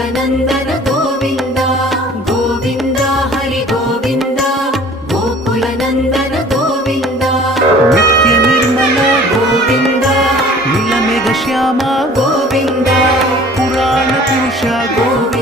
गोकुलनन्दन गोविन्द गोविन्द हरि गोविन्द गोकुलनन्दन गोविन्द नित्य निर्मल गोविन्द नीलमेघ श्याम गोविन्द पुराण पुरुष गोविन्द